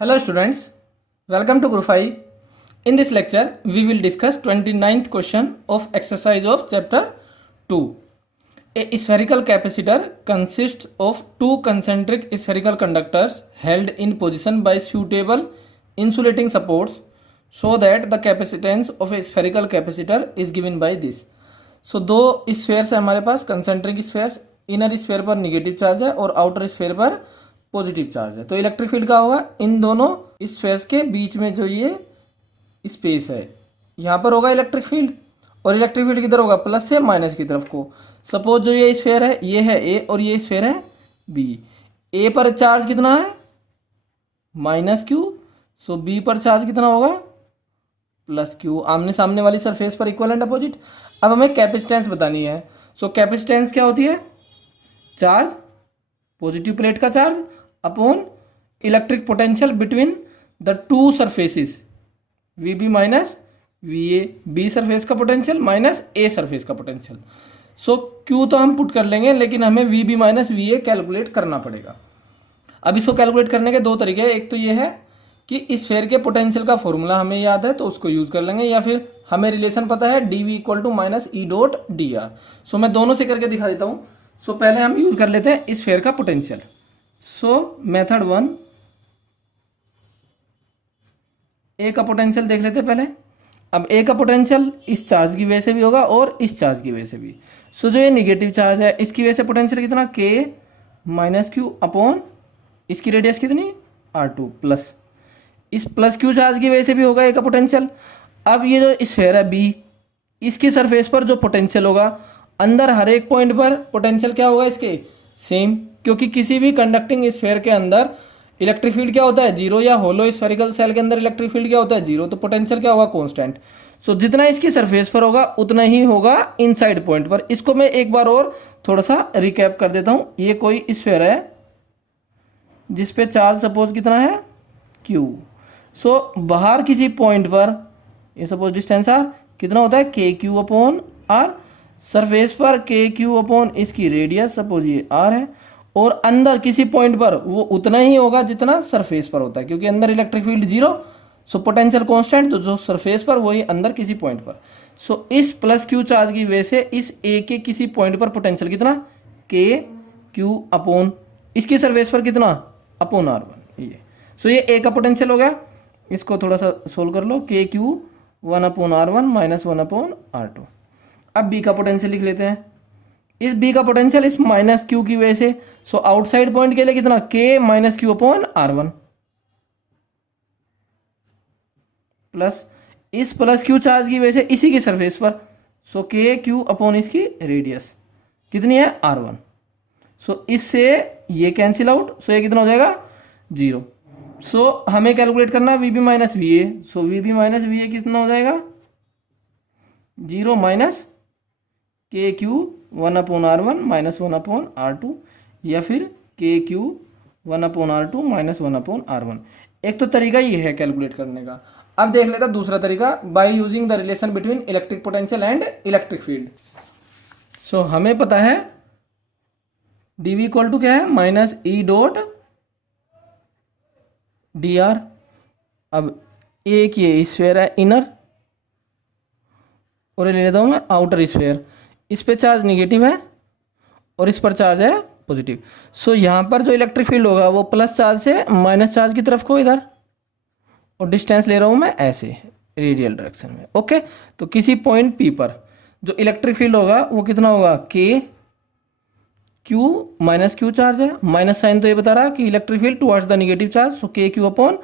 Hello students, welcome to Group 5. In this lecture, we will discuss 29th question of exercise of chapter 2. A spherical capacitor consists of two concentric spherical conductors held in position by suitable insulating supports so that the capacitance of a spherical capacitor is given by this. So दो spheres है हमारे पास, concentric spheres, inner sphere पर negative charge है और outer sphere पर positive charge है। तो electric field का होगा इन दोनों स्फेयर्स के बीच में जो ये स्पेस है यहाँ पर होगा इलेक्ट्रिक फील्ड, और इलेक्ट्रिक फील्ड किधर होगा, प्लस से माइनस की तरफ को। सपोज जो ये स्फेयर है ये है ए और ये स्फेयर है बी। ए पर चार्ज कितना है माइनस क्यू, सो बी पर चार्ज कितना होगा प्लस क्यू। आमने सामने वाली सरफेस पर इक्वल एंड अपोजिट। अब हमें कैपेसिटेंस बतानी है। सो कैपेसिटेंस क्या होती है, चार्ज, पॉजिटिव प्लेट का charge upon electric potential between the two surfaces V B minus V A. B surface का पोटेंशियल माइनस ए सरफेस का पोटेंशियल। सो क्यू तो हम पुट कर लेंगे, लेकिन हमें V B minus V A calculate करना पड़ेगा। अब इसको कैलकुलेट करने के दो तरीके हैं। एक तो ये है कि इस स्फेयर के पोटेंशियल का फॉर्मूला हमें याद है तो उसको यूज कर लेंगे, या फिर हमें रिलेशन पता है D V equal to minus E dot D R. So मैं दोनों से करके दिखा देता हूँ। सो पहले हम यूज कर लेते हैं इस स्फेयर का पोटेंशियल। सो मेथड 1, ए का पोटेंशियल देख लेते हैं पहले। अब ए का पोटेंशियल इस चार्ज की वजह से भी होगा और इस चार्ज की वजह से भी। सो जो ये निगेटिव चार्ज है इसकी वजह से पोटेंशियल कितना के माइनस क्यू अपॉन इसकी रेडियस कितनी R2 प्लस इस प्लस क्यू चार्ज की वजह से भी होगा ए का पोटेंशियल। अब ये जो स्फेयर है बी, इसकी सरफेस पर जो पोटेंशियल होगा अंदर हर एक पॉइंट पर पोटेंशियल क्या होगा इसके सेम, क्योंकि किसी भी कंडक्टिंग स्फेयर के अंदर इलेक्ट्रिक फील्ड क्या होता है जीरो, या होलो स्फेरिकल सेल के अंदर इलेक्ट्रिक फील्ड क्या होता है जीरो। तो पोटेंशियल क्या होगा कांस्टेंट। सो जितना इसकी सरफेस पर होगा उतना ही होगा इनसाइड पॉइंट पर। इसको मैं एक बार और थोड़ा सा रिकैप कर देता हूं। ये कोई स्फेयर है जिसपे चार्ज सपोज कितना है Q। सो बाहर किसी पॉइंट पर ये सपोज डिस्टेंस आर कितना होता है के क्यू अपॉन आर। सरफेस पर के क्यू अपॉन इसकी रेडियस सपोज ये आर है, और अंदर किसी पॉइंट पर वो उतना ही होगा जितना सरफेस पर होता है, क्योंकि अंदर electric field zero, so potential constant, तो जो सरफेस पर वही अंदर किसी पॉइंट पर। सो इस प्लस क्यू चार्ज की वजह से इस ए के किसी पॉइंट पर पोटेंशियल कितना के क्यू अपॉन इसकी सरफेस पर कितना अपॉन R1 ये। सो ये ए का पोटेंशियल हो गया। इसको थोड़ा सा सोल्व कर लो, के Q 1 upon R1 minus 1 upon R2। अब बी का पोटेंशियल लिख लेते हैं। इस बी का पोटेंशियल इस माइनस क्यू की वजह से, सो आउटसाइड पॉइंट के लिए कितना के minus Q upon R1 plus इस प्लस क्यू चार्ज की वजह से इसी की सरफेस पर, सो के क्यू अपॉन इसकी रेडियस कितनी है R1। सो इससे ये कैंसिल आउट, सो ये कितना हो जाएगा जीरो। सो हमें कैलकुलेट करना V B minus V A. So V B minus V A कितना हो जाएगा zero minus K Q 1 upon R1 minus 1 upon R2, या फिर के Q 1 upon R2 minus 1 upon R1। एक तो तरीका ये है कैलकुलेट करने का। अब देख लेता दूसरा तरीका, by using the relation between electric potential and electric field. So हमें पता है dv इक्वल टू क्या है minus E dot D R. अब एक ये स्फेयर है इनर, और ले लेता हूं मैं आउटर स्फेयर। इस पे चार्ज निगेटिव है और इस पर चार्ज है पॉजिटिव। सो यहां पर जो इलेक्ट्रिक फील्ड होगा वो प्लस चार्ज से माइनस चार्ज की तरफ को इधर, और डिस्टेंस ले रहा हूं मैं ऐसे रेडियल डायरेक्शन में। ओके, तो किसी पॉइंट पी पर जो इलेक्ट्रिक फील्ड होगा वो कितना होगा K Q minus Q charge है, माइनस साइन तो ये बता रहा है कि electric field towards the negative charge, so K Q upon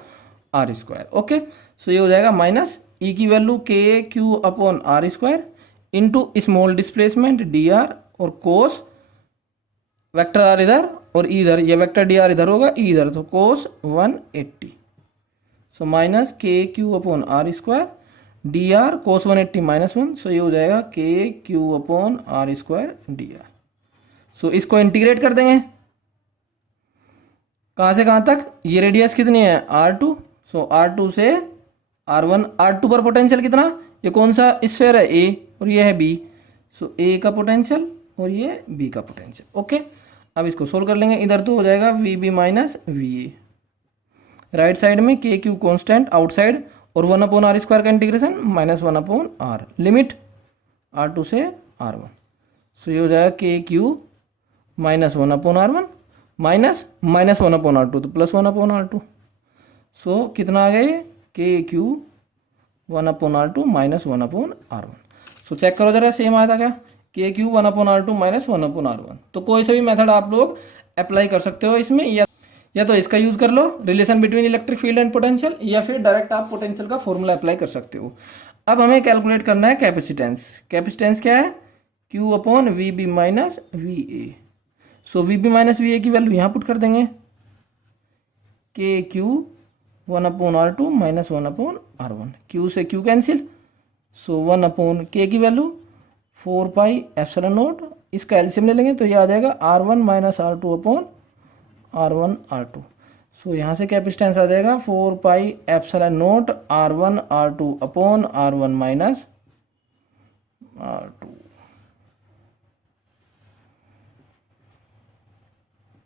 R square. Okay, so ये हो जाएगा माइनस ई की value K Q upon R square into small displacement D R, और कोस वेक्टर आर इधर और इधर, ये वेक्टर डी आर इधर होगा इधर, तो cos 180। So minus K Q upon R square D R cos 180 minus 1, so ये हो जाएगा K Q upon R square D R. So इसको इंटीग्रेट कर देंगे कहाँ से कहाँ तक, ये रेडियस कितनी है R2, सो R2 से R1। R2 पर पोटेंशियल कितना, ये कौन सा स्फेयर है A और ये है B, सो A का पोटेंशियल और ये B का पोटेंशियल। ओके, अब इसको सोल्व कर लेंगे। इधर तो हो जाएगा V B minus V A, right side में के क्यू कॉन्स्टेंट आउटसाइड और 1/r² का इंटीग्रेशन -1/r लिमिट r2 से r1। सो ये हो जाएगा के क्यू -1/r1 -1/r2 तो +1/r2। सो कितना आ गया ये के Q 1/r2 -1/r1। So check करो जरा सेम आया था क्या, के क्यू 1/r2 -1/r1। तो कोई सा भी मेथड आप लोग अप्लाई कर सकते हो इसमें, या तो इसका यूज कर लो relation between electric field and potential, या फिर डायरेक्ट आप पोटेंशियल का फॉर्मूला अप्लाई कर सकते हो। अब हमें कैलकुलेट करना है कैपेसिटेंस। कैपेसिटेंस क्या है, Q upon V B minus V A. So V B minus V A की वैल्यू यहाँ पुट कर देंगे, K Q 1/r2 -1/r1। Q से क्यू कैंसिल, सो 1 के की वैल्यू 4πε0, इसका एलसीएम ले लेंगे तो ये आ जाएगा r1 -r2 upon r1 r2। सो यहाँ से कैपेसिटेंस आ जाएगा 4πε0 r1 r2 upon r1 -r2।